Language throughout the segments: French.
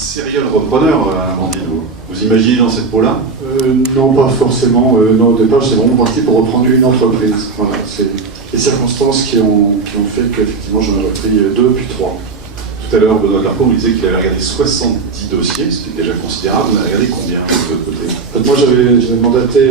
serial repreneur, Amandine. Vous imaginez dans cette peau-là? Non, pas forcément. Non, au départ, j'étais vraiment parti pour reprendre une entreprise. Voilà, c'est les circonstances qui ont fait qu'effectivement, j'en ai repris 2 puis 3. Tout à l'heure, Benoît Darcourt nous disait qu'il avait regardé 70 dossiers, ce qui est déjà considérable. Vous en avez regardé combien de votre côté? En fait, moi, j'avais mandaté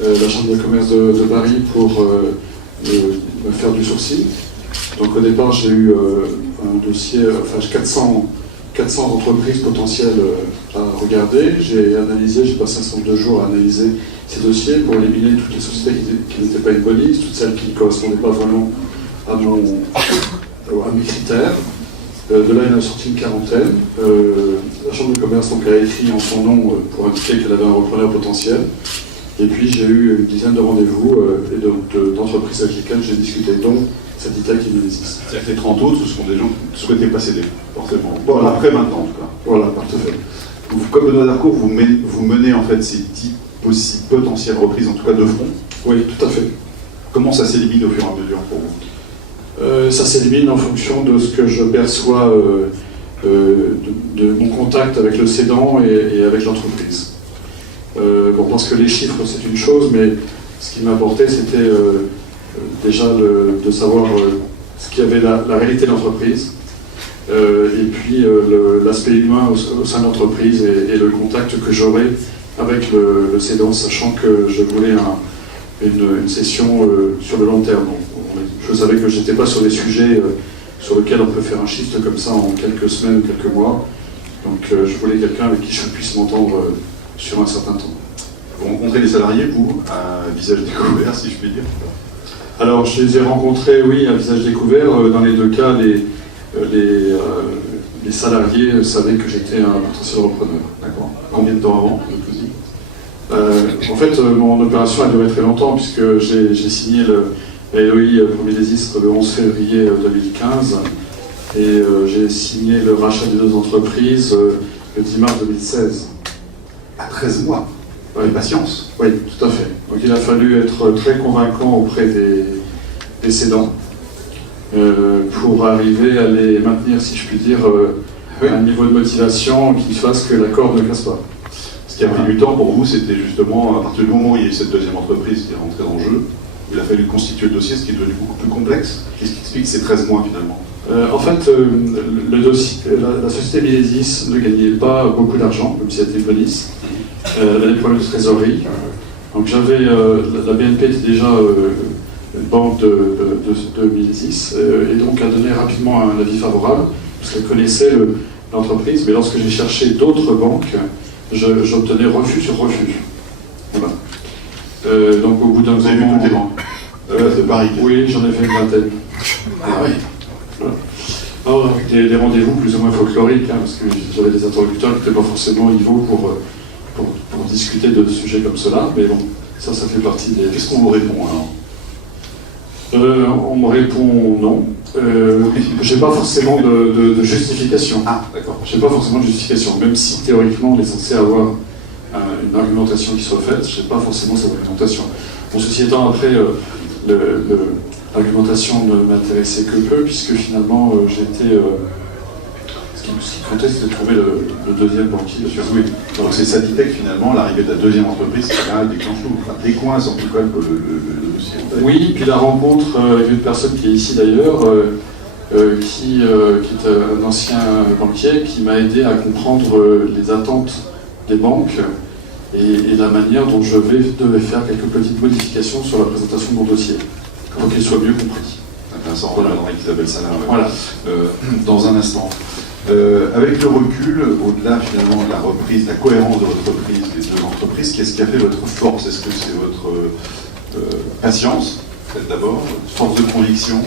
la Chambre de commerce de Paris pour me faire du sourcil. Donc au départ, j'ai eu un dossier, 400 entreprises potentielles à regarder. J'ai passé un certain nombre de jours à analyser ces dossiers pour éliminer toutes les sociétés qui n'étaient pas une police, toutes celles qui ne correspondaient pas vraiment à mes critères. De là, il en a sorti une quarantaine. La Chambre de commerce donc, a écrit en son nom pour indiquer qu'elle avait un repreneur potentiel. Et puis j'ai eu une dizaine de rendez-vous et d'entreprises avec lesquelles j'ai discuté, dont Saditech et Mimesis. C'est-à-dire que les 30 autres, ce sont des gens qui souhaitaient pas céder, forcément. Bon, après, maintenant, en tout cas. Voilà, tout à fait. Comme Benoît Darcourt, vous menez en fait ces 10 potentielles reprises, en tout cas de front. Oui, tout à fait. Comment ça s'élimine au fur et à mesure pour vous? Ça s'élimine en fonction de ce que je perçois de mon contact avec le cédant et avec l'entreprise. Parce que les chiffres, c'est une chose, mais ce qui m'importait, c'était déjà de savoir ce qu'il y avait la réalité de l'entreprise, et puis l'aspect humain au sein de l'entreprise et le contact que j'aurais avec le cédant, sachant que je voulais une session sur le long terme. Je savais que je n'étais pas sur des sujets sur lesquels on peut faire un shift comme ça en quelques semaines ou quelques mois. Donc je voulais quelqu'un avec qui je puisse m'entendre sur un certain temps. Vous rencontrez les salariés, vous, à visage découvert, si je puis dire? Alors, je les ai rencontrés, oui, à visage découvert. Dans les deux cas, les salariés savaient que j'étais un potentiel repreneur. D'accord. Combien de temps avant, en fait, mon opération a duré très longtemps, puisque j'ai signé la LOI pour Mimesis le 11 février 2015, et j'ai signé le rachat des 2 entreprises le 10 mars 2016. À 13 mois. Oui, patience. Oui, tout à fait. Donc il a fallu être très convaincant auprès des cédants pour arriver à les maintenir, si je puis dire, à un niveau de motivation qui fasse que la corde ne casse pas. Ce qui a pris du temps pour vous, c'était justement à partir du moment où il y a eu cette deuxième entreprise qui est rentrée dans le jeu, il a fallu constituer le dossier, ce qui est devenu beaucoup plus complexe. Qu'est-ce qui explique ces 13 mois finalement? En fait, le dossier, la société Mimesis ne gagnait pas beaucoup d'argent, comme si elle était police. Elle avait des problèmes de trésorerie. Donc la BNP était déjà une banque de Mimesis, et donc a donné rapidement un avis favorable, parce qu'elle connaissait l'entreprise, mais lorsque j'ai cherché d'autres banques, j'obtenais refus sur refus. Voilà. Donc au bout d'un moment... Vous avez vu toutes les banques de Paris? Oui, j'en ai fait une vingtaine. Ah oui. Voilà. Alors, avec des rendez-vous plus ou moins folkloriques, parce que j'avais des interlocuteurs qui n'étaient pas forcément niveau pour discuter de sujets comme cela, mais bon, ça fait partie des... Qu'est-ce qu'on vous répond alors? On me répond non. J'ai pas forcément de justification. Ah, d'accord. J'ai pas forcément de justification, même si théoriquement on est censé avoir une argumentation qui soit faite, j'ai pas forcément cette argumentation. Bon, ceci étant, après, l'argumentation ne m'intéressait que peu, puisque finalement j'étais... Ce qui comptait, c'était de trouver le deuxième banquier. Oui. Donc c'est Saditech finalement, l'arrivée de la deuxième entreprise, qui a déclenché, décoince en tout cas le dossier. Oui, puis la rencontre avec une personne qui est ici d'ailleurs, qui est un ancien banquier, qui m'a aidé à comprendre les attentes des banques et la manière dont je devais faire quelques petites modifications sur la présentation de mon dossier, pour qu'il soit mieux compris. Intéressant, on reviendra avec Isabelle Salin. Voilà. Dans un instant. Avec le recul, au-delà finalement de la reprise, la cohérence de votre reprise des 2 entreprises, qu'est-ce qui a fait votre force? Est-ce que c'est votre patience, peut-être d'abord, force de conviction?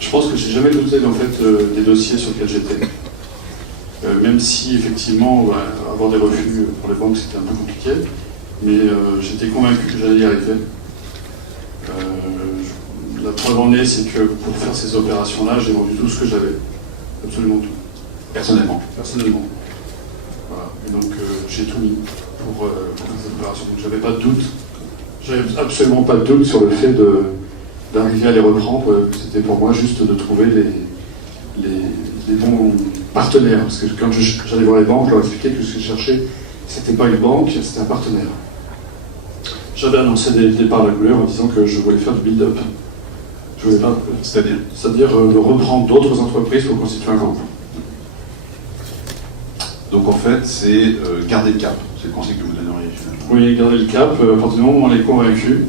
Je pense que j'ai jamais douté en fait des dossiers sur lesquels j'étais. Même si effectivement avoir des refus pour les banques c'était un peu compliqué, mais j'étais convaincu que j'allais y arriver. La preuve en est, c'est que pour faire ces opérations-là, j'ai vendu tout ce que j'avais. Absolument tout. Personnellement. Personnellement. Voilà. Et donc j'ai tout mis pour faire cette opération. Donc j'avais pas de doute. J'avais absolument pas de doute sur le fait d'arriver à les reprendre. C'était pour moi juste de trouver les partenaire, parce que quand j'allais voir les banques, je leur expliquais que ce que je cherchais, c'était pas une banque, c'était un partenaire. J'avais annoncé dès le départ la couleur en disant que je voulais faire du build-up. Je voulais pas, c'est-à-dire de reprendre d'autres entreprises pour constituer un groupe. Donc en fait, c'est garder le cap, c'est le conseil que vous donneriez finalement. Oui, garder le cap, à partir du moment où on est convaincu,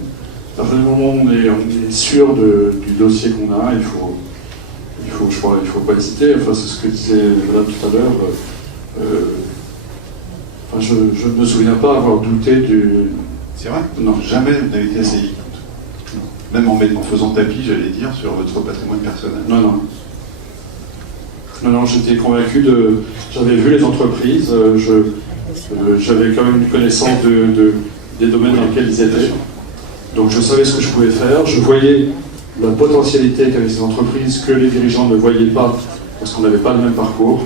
à partir du moment où on est sûr du dossier qu'on a, je crois, il faut pas hésiter. Enfin, c'est ce que disait Madame tout à l'heure. Je ne me souviens pas avoir douté du... C'est vrai? Non. Jamais vous n'avez été assez libre. Même en faisant tapis, j'allais dire, sur votre patrimoine personnel. Non, j'étais convaincu de... J'avais vu les entreprises, j'avais quand même une connaissance des domaines dans lesquels ils étaient. Donc je savais ce que je pouvais faire, je voyais la potentialité qu'avaient ces entreprises que les dirigeants ne voyaient pas, parce qu'on n'avait pas le même parcours.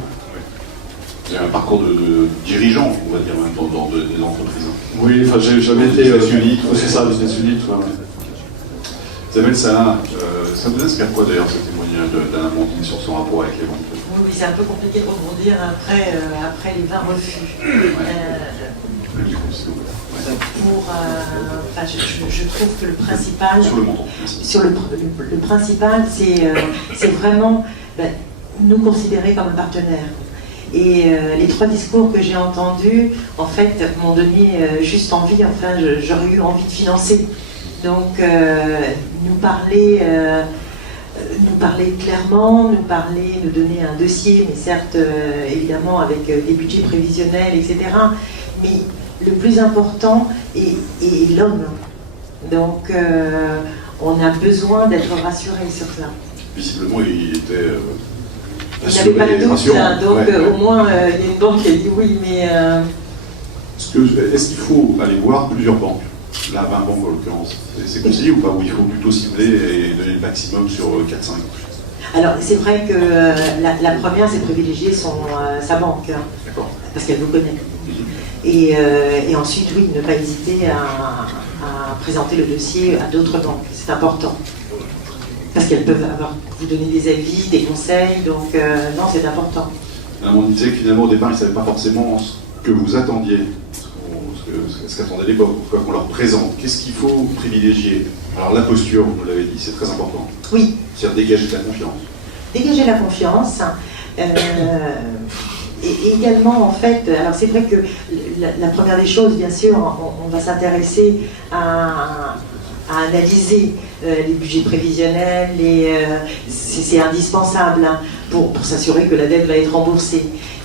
Il y a un parcours de dirigeant, on va dire, même dans des entreprises. Oui, enfin j'ai jamais été... Business unit. C'est ça, business unit. Ouais. Isabelle Salin, ça vous inspire quoi d'ailleurs ce témoignage d'Alain Mondine sur son rapport avec les banques? Oui, c'est un peu compliqué de rebondir après les 20 refus. Je trouve que le principal... Sur le montant. Sur le principal, c'est vraiment nous considérer comme un partenaire. Et les 3 discours que j'ai entendus, en fait, m'ont donné juste envie, j'aurais eu envie de financer. Donc, nous parler clairement, nous donner un dossier, mais certes, évidemment, avec des budgets prévisionnels, etc. Mais le plus important est l'homme. Donc, on a besoin d'être rassuré sur ça. Visiblement, il était... il n'avait pas de doute, hein, donc au moins, il y a une banque qui a dit oui, mais... Est-ce qu'il faut aller voir plusieurs banques? Là, 20 banques en l'occurrence. C'est conseillé ou pas? Ou il faut plutôt cibler et donner le maximum sur 4-5? Alors, c'est vrai que la première, c'est privilégier sa banque, hein, parce qu'elle vous connaît. Et ensuite, oui, ne pas hésiter à présenter le dossier à d'autres banques. C'est important. Parce qu'elles peuvent vous donner des avis, des conseils, donc non, c'est important. On disait que finalement, au départ, ils ne savaient pas forcément ce que vous attendiez. Ce qu'attendaient les banques, quoi qu'on leur présente. Qu'est-ce qu'il faut privilégier? Alors la posture, vous l'avez dit, c'est très important. Oui. C'est-à-dire dégager de la confiance. Dégager la confiance. Et également, en fait, alors c'est vrai que la première des choses, bien sûr, on va s'intéresser à analyser les budgets prévisionnels, c'est indispensable hein, pour s'assurer que la dette va être remboursée.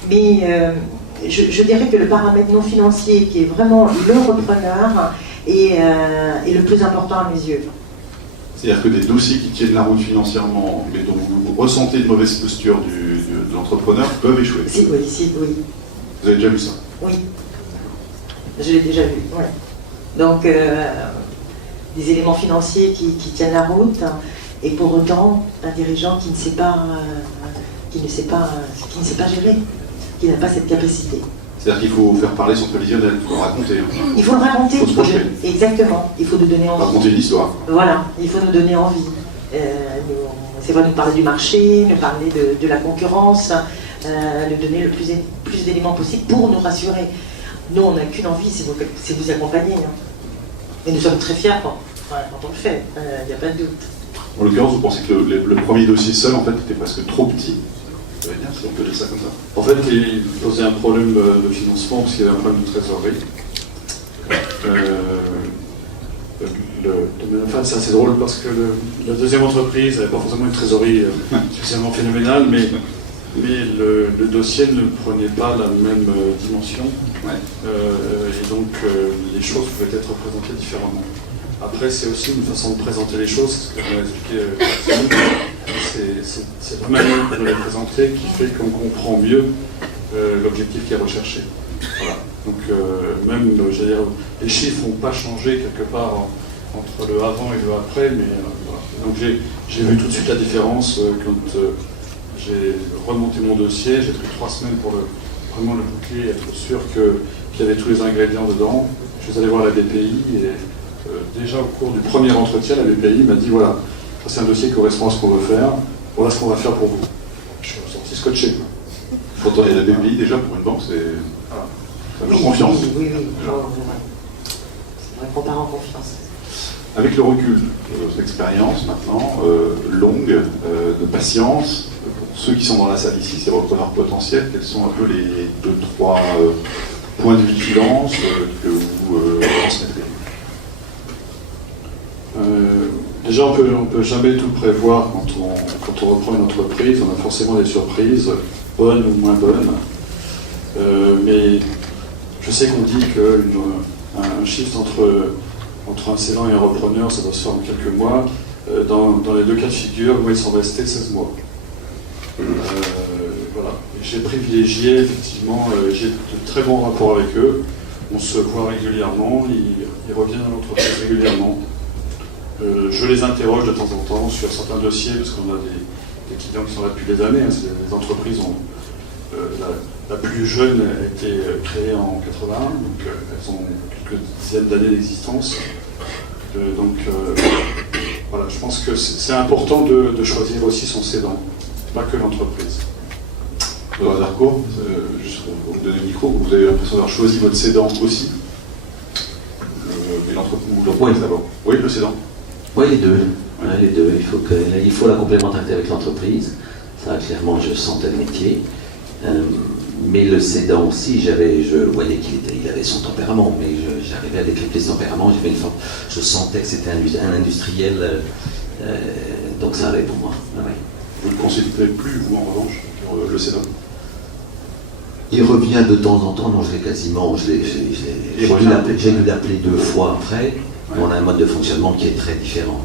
Mais je dirais que le paramètre non financier, qui est vraiment le repreneur, est le plus important à mes yeux. C'est-à-dire que des dossiers qui tiennent la route financièrement, mais dont vous ressentez une mauvaise posture de l'entrepreneur, peuvent échouer. Oui. Vous avez déjà vu ça? Oui. Je l'ai déjà vu, oui. Donc, des éléments financiers qui tiennent la route, et pour autant, un dirigeant qui ne sait pas gérer, qui n'a pas cette capacité. C'est-à-dire qu'il faut faire parler son prévisionnel, il faut le raconter. Il faut le raconter. Il faut se projeter. Exactement. Il faut nous donner envie. Raconter une histoire. Voilà, il faut nous donner envie. C'est vrai, nous parler du marché, nous parler de la concurrence, nous donner le plus d'éléments possible pour nous rassurer. Nous, on n'a qu'une envie, c'est vous accompagner. Hein. Et nous sommes très fiers quand on le fait, il n'y a pas de doute. En l'occurrence, vous pensez que le premier dossier seul, en fait, était presque trop petit? Ça veut dire, si on peut dire ça comme ça. En fait, il posait un problème de financement parce qu'il y avait un problème de trésorerie. Enfin, c'est assez drôle parce que la deuxième entreprise n'avait pas forcément une trésorerie spécialement phénoménale, mais le dossier ne prenait pas la même dimension. Ouais. Et donc, les choses pouvaient être présentées différemment. Après, c'est aussi une façon de présenter les choses, c'est ce que je vais expliquer. C'est la manière de les présenter qui fait qu'on comprend mieux l'objectif qui est recherché. Voilà. Donc, même, j'allais dire, les chiffres n'ont pas changé quelque part entre le avant et le après, mais voilà. Donc, j'ai vu tout de suite la différence quand j'ai remonté mon dossier. J'ai pris 3 semaines pour vraiment le boucler et être sûr qu'il y avait tous les ingrédients dedans. Je suis allé voir la BPI et déjà au cours du premier entretien, la BPI m'a dit voilà, ça c'est un dossier qui correspond à ce qu'on veut faire, voilà ce qu'on va faire pour vous. Je suis sorti scotché. Quand on est à la BPI, déjà, pour une banque, ça donne confiance. Oui. C'est vrai qu'on part en confiance. Avec le recul de votre expérience maintenant, longue, de patience, pour ceux qui sont dans la salle ici, ces repreneurs potentiels, quels sont un peu les 2-3 points de vigilance que vous transmettrez? Déjà, on peut jamais tout prévoir quand on reprend une entreprise. On a forcément des surprises, bonnes ou moins bonnes. Mais je sais qu'on dit qu'un shift entre un cédant et un repreneur, ça doit se faire en quelques mois. Dans les deux cas de figure, moi, ils sont restés 16 mois. Voilà. J'ai privilégié, effectivement, j'ai de très bons rapports avec eux. On se voit régulièrement, ils reviennent à l'entreprise régulièrement. Je les interroge de temps en temps sur certains dossiers, parce qu'on a des clients qui sont là depuis des années. Hein. Les entreprises la plus jeune a été créée en 81, donc elles ont quelques dizaines d'années d'existence. Voilà, je pense que c'est important de choisir aussi son cédant, pas que l'entreprise. Dans Zarco, juste pour vous donner le micro, vous avez l'impression d'avoir choisi votre cédant aussi, mais l'entreprise d'abord. Oui, le cédant. Oui, les deux. Ouais, les deux. Il faut la complémentarité avec l'entreprise. Ça, clairement, je sentais le métier. Mais le cédant aussi, je voyais qu'il avait son tempérament, mais j'arrivais à décrypter ce tempérament. Je sentais que c'était un industriel, donc ça allait pour moi. Ouais. Vous ne le considérez plus, vous, en revanche, sur le cédant? Il revient de temps en temps, non, je l'ai quasiment, j'ai dû l'appeler 2 fois après. Ouais. On a un mode de fonctionnement qui est très différent.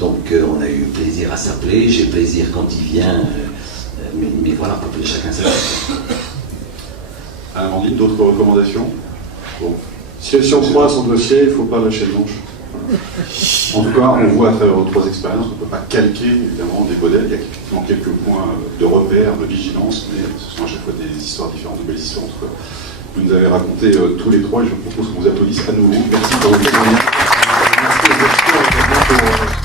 Donc on a eu plaisir à s'appeler, j'ai plaisir quand il vient, mais voilà, chacun sa vie. Amandine, d'autres recommandations? Bon. Si on croit à son dossier, il ne faut pas lâcher le manche. En tout cas, on voit à travers vos 3 expériences, on ne peut pas calquer évidemment des modèles. Il y a effectivement quelques points de repère, de vigilance, mais ce sont à chaque fois des histoires différentes, de belles histoires. En tout cas, vous nous avez raconté tous les 3 et je vous propose qu'on vous applaudisse à nouveau. Merci pour votre témoignage. Merci aux experts également pour